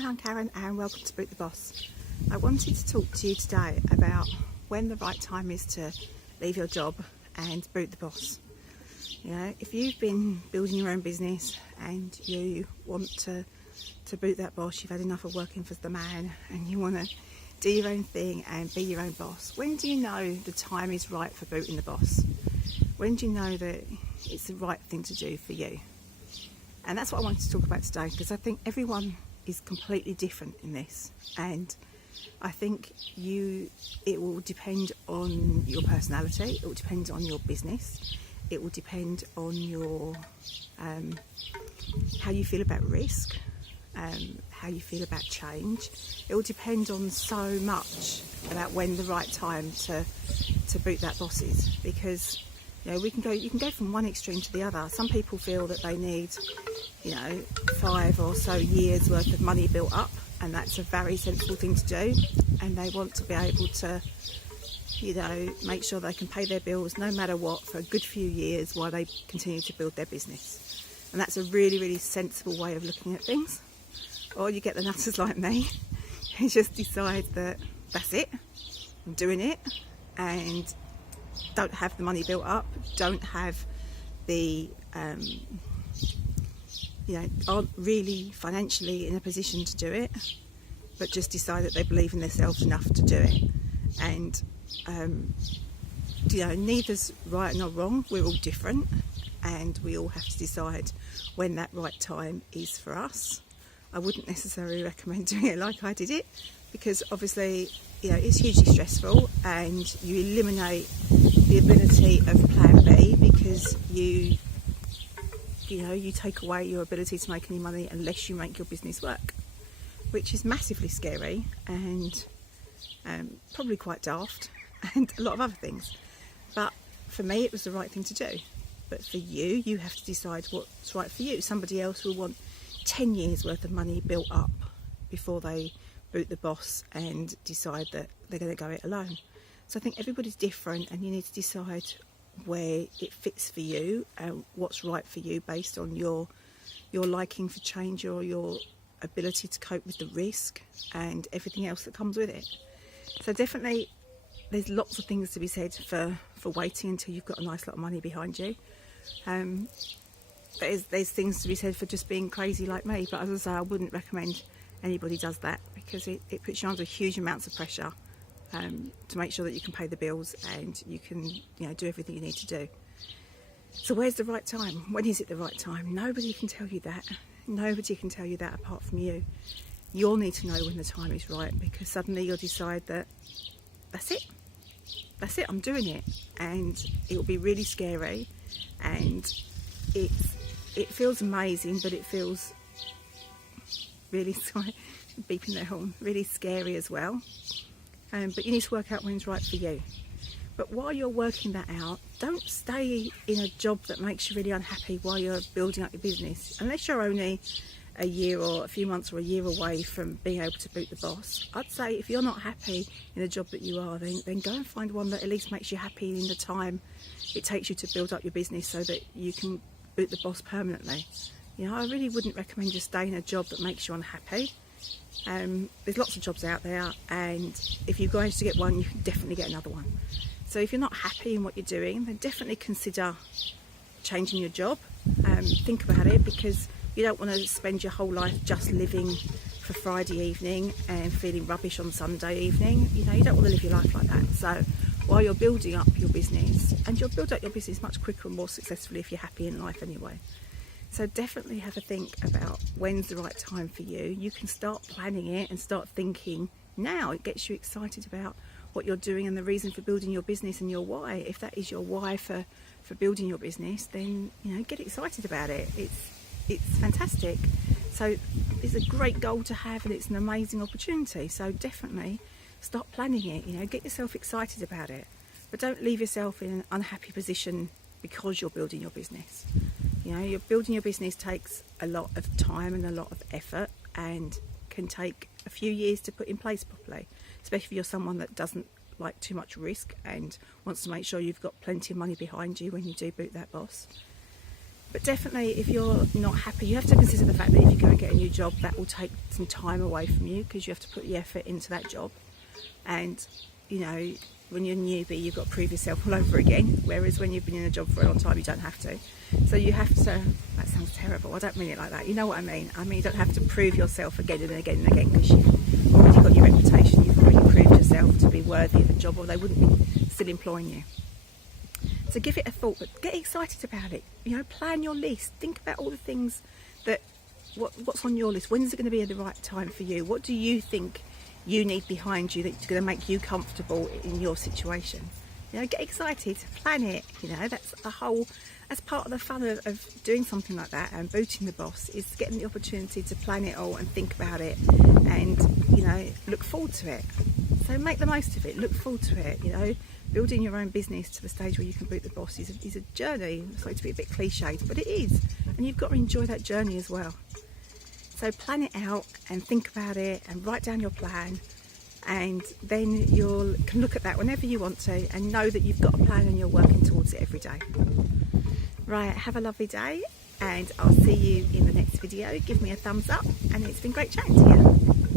Hi, I'm Karen and welcome to Boot the Boss. I wanted to talk to you today about when the right time is to leave your job and boot the boss. You know, if you've been building your own business and you want to boot that boss, you've had enough of working for the man and you want to do your own thing and be your own boss, when do you know the time is right for booting the boss? When do you know that it's the right thing to do for you? And that's what I wanted to talk about today, because I think everyone is completely different in this, and I think it will depend on your personality, it will depend on your business, it will depend on your how you feel about risk, how you feel about change. It will depend on so much about when the right time to boot that boss is, because you know, you can go from one extreme to the other. Some people feel that they need, 5 or so years worth of money built up, and that's a very sensible thing to do, and they want to be able to make sure they can pay their bills no matter what for a good few years while they continue to build their business. And that's a really, really sensible way of looking at things. Or you get the nutters like me who just decide that that's it, I'm doing it, and don't have the money built up, don't have the aren't really financially in a position to do it, but just decide that they believe in themselves enough to do it. And neither's right nor wrong. We're all different, and we all have to decide when that right time is for us. I wouldn't necessarily recommend doing it like I did it, because obviously it's hugely stressful, and you eliminate the ability of plan B, because you take away your ability to make any money unless you make your business work, which is massively scary and probably quite daft and a lot of other things. But for me, it was the right thing to do. But for you, you have to decide what's right for you. Somebody else will want 10 years worth of money built up before they boot the boss and decide that they're going to go it alone. So I think everybody's different, and you need to decide where it fits for you and what's right for you based on your liking for change, or your ability to cope with the risk and everything else that comes with it. So definitely there's lots of things to be said for waiting until you've got a nice lot of money behind you. There's things to be said for just being crazy like me, but as I say, I wouldn't recommend anybody does that, because it puts you under huge amounts of pressure to make sure that you can pay the bills and you can do everything you need to do. So where's the right time? When is it the right time? Nobody can tell you that. Nobody can tell you that apart from you. You'll need to know when the time is right, because suddenly you'll decide that that's it, I'm doing it, and it will be really scary, and it feels amazing, but it feels really, sorry, beeping their horn, really scary as well. But you need to work out when it's right for you. But while you're working that out, don't stay in a job that makes you really unhappy while you're building up your business. Unless you're only a year or a few months or a year away from being able to boot the boss, I'd say if you're not happy in the job that you are, then go and find one that at least makes you happy in the time it takes you to build up your business, so that you can boot the boss permanently. I really wouldn't recommend just staying in a job that makes you unhappy. There's lots of jobs out there, and if you're going to get one, you can definitely get another one. So if you're not happy in what you're doing, then definitely consider changing your job. Think about it, because you don't want to spend your whole life just living for Friday evening and feeling rubbish on Sunday evening. You don't want to live your life like that. So while you're building up your business, and you'll build up your business much quicker and more successfully if you're happy in life anyway. So definitely have a think about when's the right time for you. You can start planning it and start thinking now. It gets you excited about what you're doing and the reason for building your business and your why. If that is your why for building your business, then get excited about it. It's fantastic. So it's a great goal to have, and it's an amazing opportunity. So definitely start planning it. Get yourself excited about it, but don't leave yourself in an unhappy position because you're building your business. You're building your business takes a lot of time and a lot of effort, and can take a few years to put in place properly, especially if you're someone that doesn't like too much risk and wants to make sure you've got plenty of money behind you when you do boot that boss. But definitely, if you're not happy, you have to consider the fact that if you go and get a new job, that will take some time away from you, because you have to put the effort into that job. And, you know, when you're a newbie, you've got to prove yourself all over again. Whereas when you've been in a job for a long time, you don't have to. So you have to, that sounds terrible, I don't mean it like that. You know what I mean? I mean, you don't have to prove yourself again and again and again, because you've already got your reputation. You've already proved yourself to be worthy of a job, or they wouldn't be still employing you. So give it a thought, but get excited about it. You know, plan your list. Think about all the things that, what's on your list. When's it going to be the right time for you? What do you think you need behind you that's going to make you comfortable in your situation? You know, get excited, plan it. You know, that's part of the fun of doing something like that and booting the boss, is getting the opportunity to plan it all and think about it and, you know, look forward to it. So make the most of it, look forward to it. You know, building your own business to the stage where you can boot the boss is a journey. It's going to be a bit cliched, but it is, and you've got to enjoy that journey as well. So plan it out and think about it and write down your plan, and then you can look at that whenever you want to and know that you've got a plan and you're working towards it every day. Right, have a lovely day, and I'll see you in the next video. Give me a thumbs up, and it's been great chatting to you.